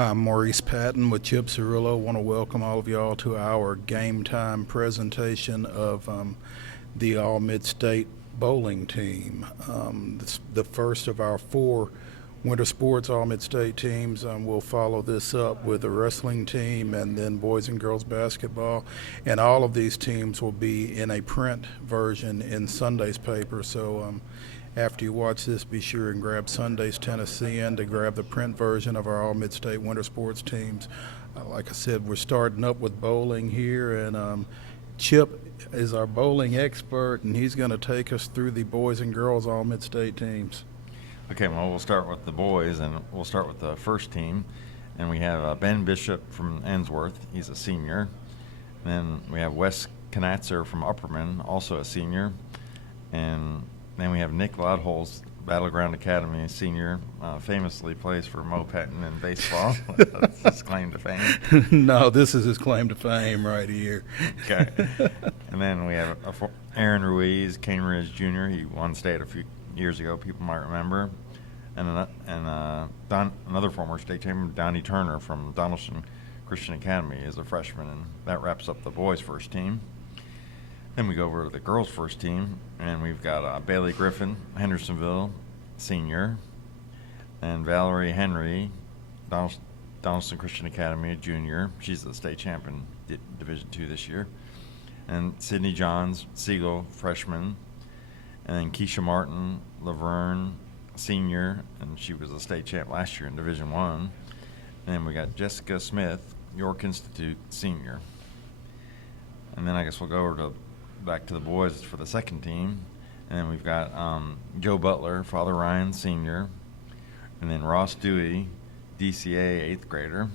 I'm Maurice Patton with Cirillo. I want to welcome all of y'all to our game time presentation of the All-Midstate bowling team. This, the first of our four winter sports All-Midstate teams. We'll follow this up with a wrestling team and then boys and girls basketball. And all of these teams will be in a print version in Sunday's paper. So after you watch this, be sure and grab Sunday's Tennessean to grab the print version of our All-Midstate winter sports teams. Like I said, we're starting up with bowling here, and Chip is our bowling expert, and he's going to take us through the boys and girls All-Midstate teams. Okay, well, we'll start with the boys, and we'll start with the first team. And we have Ben Bishop from Ensworth. He's a senior. Then we have Wes Knatzer from Upperman, also a senior. And then we have Nick Loudholz, Battleground Academy, a senior, famously plays for Mo Patton in baseball. That's his claim to fame. No, this is his claim to fame right here. Okay. And then we have Aaron Ruiz, Cane Ridge Jr. He won state a few years ago, people might remember. And another former state champion, Donnie Turner from Donaldson Christian Academy, is a freshman, and that wraps up the boys' first team. Then we go over to the girls' first team, and we've got Bailey Griffin, Hendersonville, senior, and Valerie Henry, Donaldson Christian Academy, junior. She's the state champion, Division II this year. And Sydney Johns, Siegel, freshman, and then Keisha Martin, Laverne, senior, and she was a state champ last year in Division I. And then we got Jessica Smith, York Institute, senior. And then I guess we'll go over back to the boys for the second team. And then we've got Joe Butler, Father Ryan, senior. And then Ross Dewey, DCA, 8th grader.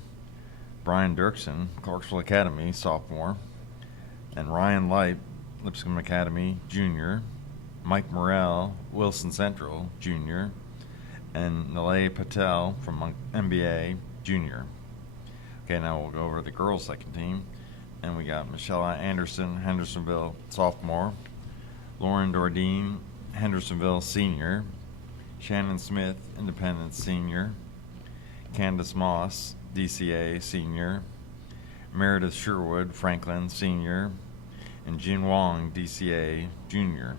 Brian Dirksen, Clarksville Academy, sophomore. And Ryan Light, Lipscomb Academy, junior. Mike Morrell, Wilson Central, junior. And Nalay Patel from MBA, junior. Okay, now we'll go over the girls' second team. And we got Michelle Anderson, Hendersonville, sophomore. Lauren Dordine, Hendersonville, senior. Shannon Smith, Independence, senior. Candace Moss, DCA, senior. Meredith Sherwood, Franklin, senior. And Jin Wong, DCA, junior.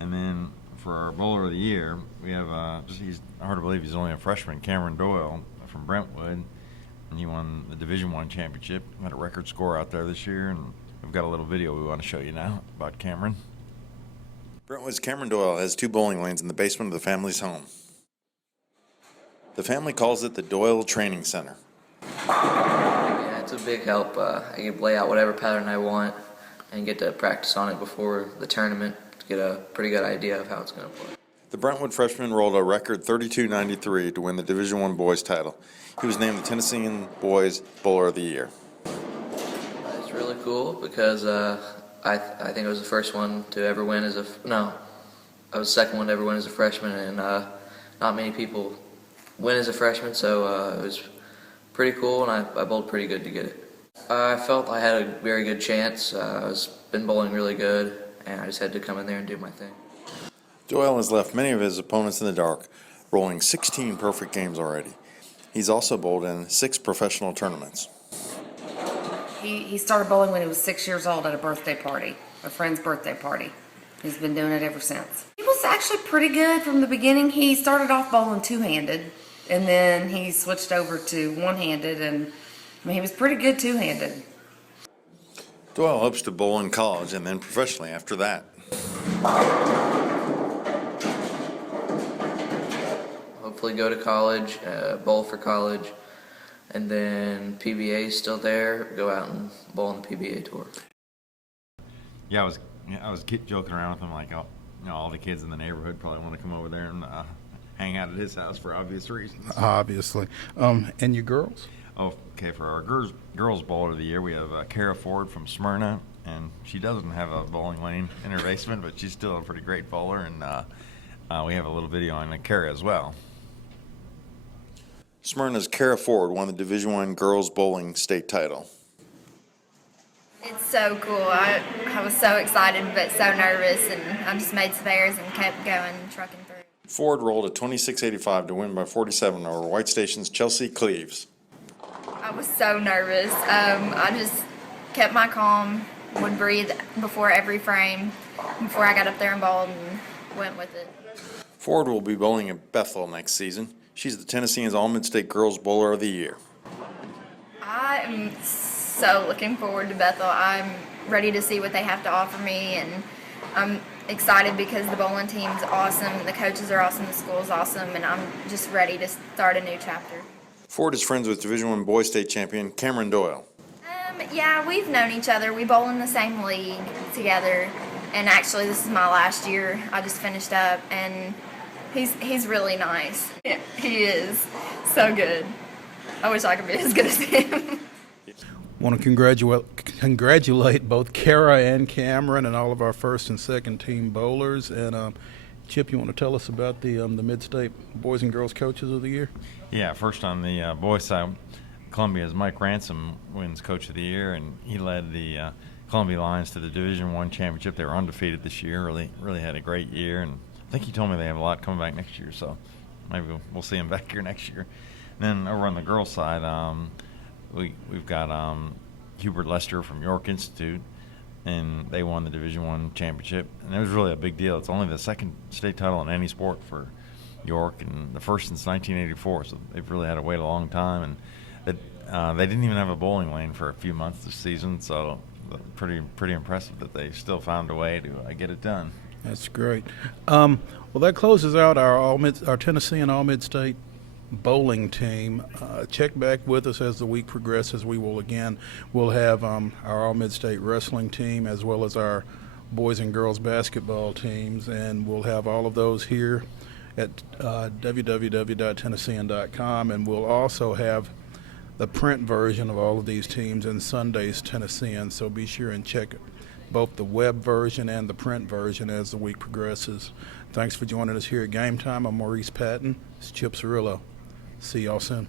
And then for our bowler of the year, we have, he's hard to believe he's only a freshman, Cameron Doyle from Brentwood. And he won the Division I championship, had a record score out there this year, and we've got a little video we want to show you now about Cameron. Brentwood's Cameron Doyle has 2 bowling lanes in the basement of the family's home. The family calls it the Doyle Training Center. Yeah, it's a big help. I can lay out whatever pattern I want and get to practice on it before the tournament to get a pretty good idea of how it's going to play. The Brentwood freshman rolled a record 32.93 to win the Division I boys title. He was named the Tennessean Boys Bowler of the Year. It's really cool because I think I was the first one to ever win as I was the second one to ever win as a freshman, and not many people win as a freshman, so it was pretty cool, and I bowled pretty good to get it. I felt I had a very good chance. I was been bowling really good, and I just had to come in there and do my thing. Doyle has left many of his opponents in the dark, rolling 16 perfect games already. He's also bowled in 6 professional tournaments. He started bowling when he was 6 years old at a birthday party, a friend's birthday party. He's been doing it ever since. He was actually pretty good from the beginning. He started off bowling two-handed, and then he switched over to one-handed, and he was pretty good two-handed. Doyle hopes to bowl in college and then professionally after that. Hopefully go to college, bowl for college, and then PBA is still there, go out and bowl on the PBA tour. Yeah, I was joking around with him like, all the kids in the neighborhood probably want to come over there and hang out at his house for obvious reasons. Obviously. And your girls? Oh, okay, for our girls bowler of the year, we have Kara Ford from Smyrna, and she doesn't have a bowling lane in her basement, but she's still a pretty great bowler, and we have a little video on Kara as well. Smyrna's Kara Ford won the Division I girls bowling state title. It's so cool. I was so excited but so nervous, and I just made some errors and kept going and trucking through. Ford rolled a 26-85 to win by 47 over White Station's Chelsea Cleaves. I was so nervous. I just kept my calm, would breathe before every frame, before I got up there and bowled, and went with it. Ford will be bowling at Bethel next season. She's the Tennessean's All-Midstate Girls Bowler of the Year. I am so looking forward to Bethel. I'm ready to see what they have to offer me, and I'm excited because the bowling team's awesome, the coaches are awesome, the school's awesome, and I'm just ready to start a new chapter. Ford is friends with Division I Boys State champion Cameron Doyle. Yeah, we've known each other. We bowl in the same league together, and actually this is my last year. I just finished up, and he's really nice. Yeah, he is so good. I wish I could be as good as him. Want to congratulate both Kara and Cameron and all of our first and second team bowlers. And Chip, you want to tell us about the Mid-State Boys and Girls Coaches of the Year? Yeah, first on the boys side, Columbia's Mike Ransom wins Coach of the Year, and he led the Columbia Lions to the Division I championship. They were undefeated this year. Really had a great year, and I think he told me they have a lot coming back next year. So maybe we'll see him back here next year. And then over on the girls' side, we've got Hubert Lester from York Institute, and they won the Division I championship, and it was really a big deal. It's only the second state title in any sport for York, and the first since 1984. So they've really had to wait a long time, and they didn't even have a bowling lane for a few months this season. So pretty impressive that they still found a way to get it done. That's great. Well, that closes out our Tennessean All-Midstate bowling team. Check back with us as the week progresses. We'll have our All-Midstate wrestling team as well as our boys and girls basketball teams, and we'll have all of those here at www.tennessean.com, and we'll also have the print version of all of these teams in Sunday's Tennessean, so be sure and check both the web version and the print version as the week progresses. Thanks for joining us here at Game Time. I'm Maurice Patton. It's Chip Cirillo. See y'all soon.